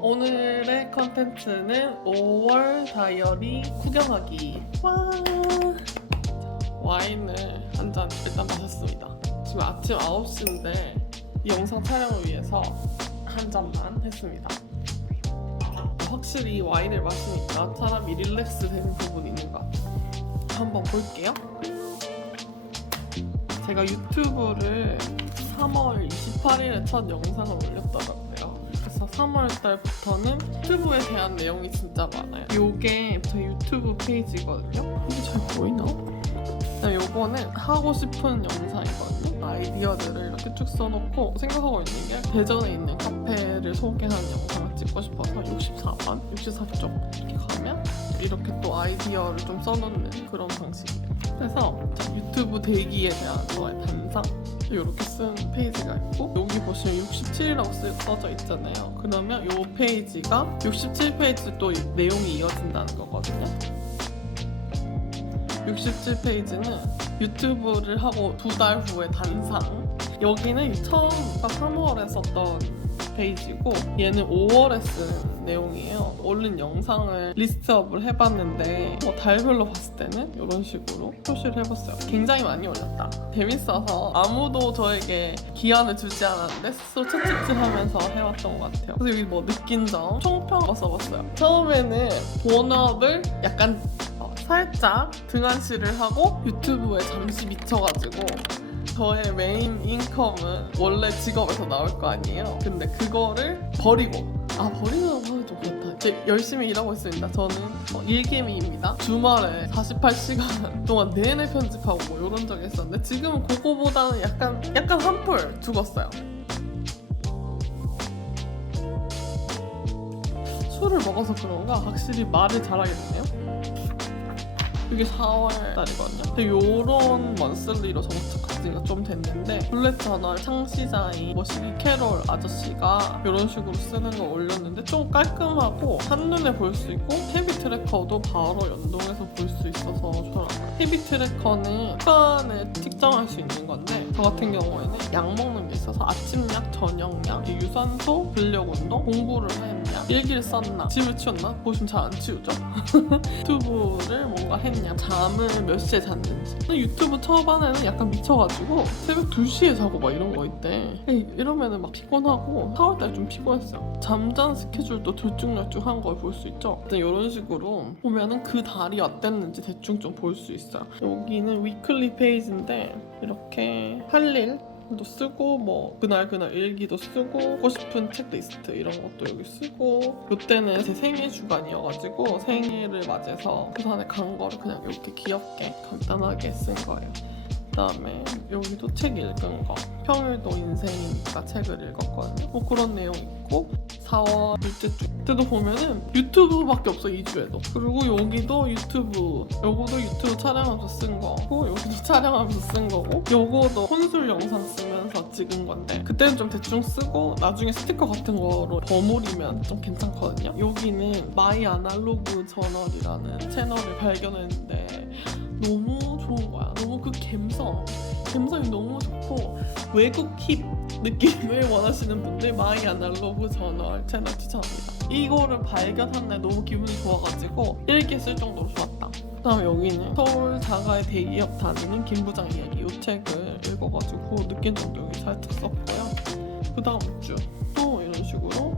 오늘의 컨텐츠는 5월 다이어리 구경하기. 와. 와인을 한 잔 일단 마셨습니다. 지금 아침 9시인데 이 영상 촬영을 위해서 한 잔만 했습니다. 확실히 와인을 마시니까 사람이 릴렉스 되는 부분이 있는 것 같아요. 한번 볼게요. 제가 유튜브를 3월 28일에 첫 영상을 올렸더라고요. 그래서 3월 달부터는 유튜브에 대한 내용이 진짜 많아요. 요게 제 유튜브 페이지거든요. 이게 잘 보이나? 그다음 요거는 하고 싶은 영상이거든요. 아이디어들을 이렇게 쭉 써놓고 생각하고 있는 게 대전에 있는 카페를 소개하는 영상을 찍고 싶어서 64번, 64쪽 이렇게 가면 이렇게 또 아이디어를 좀 써놓는 그런 방식이에요. 저 유튜브 대기에 대한 저의 단상 이렇게 쓴 페이지가 있고 여기 보시면 67이라고 쓰, 써져 있잖아요. 그러면 이 페이지가 67페이지 또 내용이 이어진다는 거거든요. 67페이지는 유튜브를 하고 두 달 후에 단상. 여기는 처음 3월에 썼던 페이지고 얘는 5월에 쓴 내용이에요. 올린 영상을 리스트업을 해봤는데 뭐 달별로 봤을 때는 이런 식으로 표시를 해봤어요. 굉장히 많이 올렸다. 재밌어서 아무도 저에게 기한을 주지 않았는데 스스로 채찍질하면서 해왔던 것 같아요. 그래서 여기 뭐 느낀 점 총평 써봤어요. 처음에는 본업을 약간 어, 살짝 등한시를 하고 유튜브에 잠시 미쳐가지고 저의 메인 인컴은 원래 직업에서 나올 거 아니에요. 근데 그거를 버리고 아 버리는 하 이제 열심히 일하고 있습니다. 저는 어, 일개미입니다. 주말에 48시간 동안 내내 편집하고 뭐 이런 적이 있었는데 지금은 그거보다는 약간 약간 한풀 죽었어요. 술을 먹어서 그런가 확실히 말을 잘하게 되네요. 이게 4월 달이거든요. 근데 요런 먼슬리로 정착한 지가 좀 됐는데 블랙 저널 창시자인 머시기 캐롤 아저씨가 이런 식으로 쓰는 거 올렸는데 좀 깔끔하고 한눈에 볼 수 있고 헤비 트래커도 바로 연동해서 볼 수 있어서 좋더라고요. 헤비 트래커는 시간을 측정할 수 있는 건데 저 같은 경우에는 약 먹는 게 있어서 아침약, 저녁약, 이 유산소, 근력 운동, 공부를 했냐, 일기를 썼나, 집을 치웠나 보시면 잘 안 치우죠. 유튜브를 뭔가 했냐, 잠을 몇 시에 잤는지. 근데 유튜브 초반에는 약간 미쳐가지고 새벽 2시에 자고 막 이런 거 있대. 이러면은 막 피곤하고 4월달에 좀 피곤했어요. 잠잔 스케줄도 들쭉날쭉한 걸 볼 수 있죠. 이런 식으로 보면은 그 달이 어땠는지 대충 좀 볼 수 있어요. 여기는 위클리 페이지인데 이렇게 할일 도 쓰고 뭐 그날 그날 일기도 쓰고 보고 싶은 책리스트 이런 것도 여기 쓰고 이때는 제 생일 주간이어가지고 생일을 맞이해서 부산에 간 거를 그냥 이렇게 귀엽게 간단하게 쓴 거예요. 그다음에 여기도 책 읽은 거. 평일도 인생이니까 책을 읽었거든요. 뭐 그런 내용 있고 4월 둘째 주. 때도 보면은 유튜브밖에 없어 2주에도. 그리고 여기도 유튜브. 요거도 유튜브 촬영하면서 쓴 거고 여기도 촬영하면서 쓴 거고 요거도 혼술 영상 쓰면서 찍은 건데 그때는 좀 대충 쓰고 나중에 스티커 같은 거로 버무리면 좀 괜찮거든요. 여기는 마이 아날로그 저널이라는 채널을 발견했는데 너무 좋은 거야 그 감성 감성이 너무 좋고 외국 힙 느낌을 원하시는 분들 마이 아날로그 저널 채널 추천합니다. 이거를 발견한 날 너무 기분이 좋아가지고 일기 쓸 정도로 좋았다. 그 다음에 여기는 서울 자가의 대기업 다니는 김 부장 이야기 이 책을 읽어가지고 느낀 점도 여기 살짝 썼고요. 그 다음 주 또 이런 식으로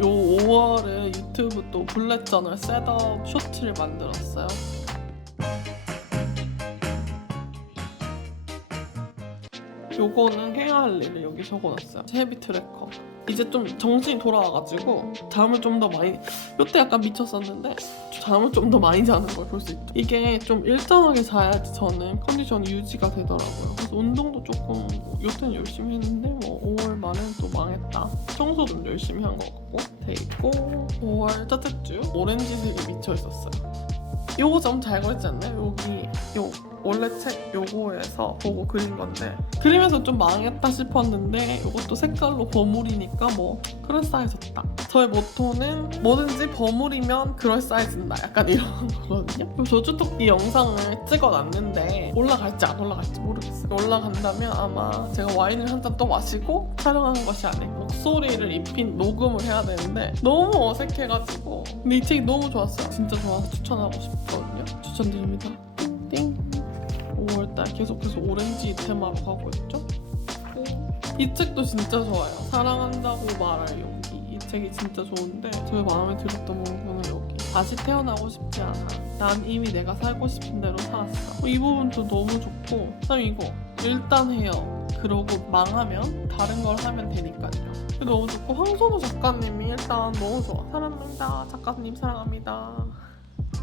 요 5월에 유튜브 또 블랙 저널 셋업 쇼츠를 만들었어요. 요거는 해야 할 일을 여기 적어놨어요. 헤비 트래커. 이제 좀 정신이 돌아와가지고 잠을 좀 더 많이 이때 약간 미쳤었는데 잠을 좀 더 많이 자는 걸 볼 수 있죠. 이게 좀 일정하게 자야지 저는 컨디션이 유지가 되더라고요. 그래서 운동도 조금 요때는 열심히 했는데 뭐 5월 말에는 또 망했다. 청소 좀 열심히 한 것 같고 돼 있고 5월 첫째 주 오렌지색이 미쳐 있었어요. 요거 좀잘 그렸지 않나요? 여기 요 원래 책 요거에서 보고 그린 건데 그리면서 좀 망했다 싶었는데 요것도 색깔로 버무리니까 뭐 그럴싸해졌다 저의 모토는 뭐든지 버무리면 그럴싸해진다. 약간 이런 거거든요. 그리고 저주토끼 영상을 찍어놨는데 올라갈지 안 올라갈지 모르겠어요. 올라간다면 아마 제가 와인을 한 잔 또 마시고 촬영하는 것이 아닐까. 목소리를 입힌 녹음을 해야 되는데 너무 어색해가지고 근데 이 책이 너무 좋았어요. 진짜 좋아서 추천하고 싶거든요. 추천드립니다. 띵. 5월달 계속해서 오렌지 테마로 가고 있죠. 이 책도 진짜 좋아요. 사랑한다고. 이 책이 진짜 좋은데 저의 마음에 들었던 부분은 여기. 다시 태어나고 싶지 않아. 난 이미 내가 살고 싶은 대로 살았어. 이 부분도 너무 좋고. 그다음 이거. 일단 해요. 그러고 망하면 다른 걸 하면 되니까요. 너무 좋고 황선우 작가님이 일단 너무 좋아. 사랑합니다. 작가님 사랑합니다.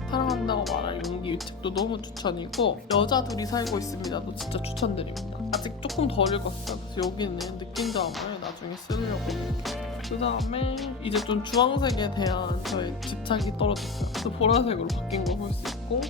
사랑한다고 말할 용기 이 책도 너무 추천이고 여자 둘이 살고 있습니다도 진짜 추천드립니다. 아직 조금 덜 읽었어요. 그래서 여기는 느낀 점을 나중에 쓰려고. 그 다음에 이제 좀 주황색에 대한 저의 집착이 떨어졌어요. 그래서 보라색으로 바뀐 걸볼수 있고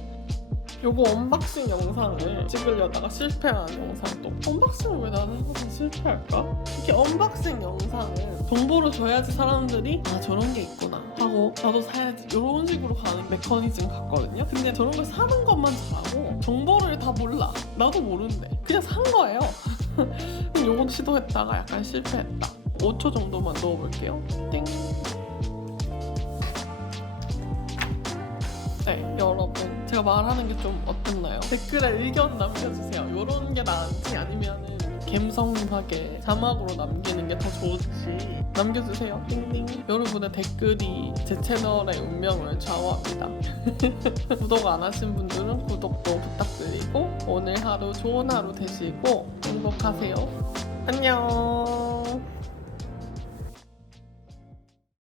요거 언박싱 영상을 찍으려다가 실패한 영상도. 언박싱을 왜 나는 항상 실패할까? 이렇게 언박싱 영상을 정보를 줘야지 사람들이 아 저런 게 있구나 하고 나도 사야지. 이런 식으로 가는 메커니즘 같거든요. 근데 저런 걸 사는 것만 잘하고 정보를 다 몰라. 나도 모르는데 그냥 산 거예요. 요건 시도했다가 약간 실패했다 5초 정도만 넣어볼게요 띵 네, 여러분. 제가 말하는 게 좀 어땠나요? 댓글에 의견 남겨주세요. 이런 게 나은지 아니면은 감성하게 자막으로 남기는 게 더 좋을지 남겨주세요. 띵띵. 여러분의 댓글이 제 채널의 운명을 좌우합니다. 구독 안 하신 분들은 구독도 부탁드리고 오늘 하루 좋은 하루 되시고 행복하세요. 안녕.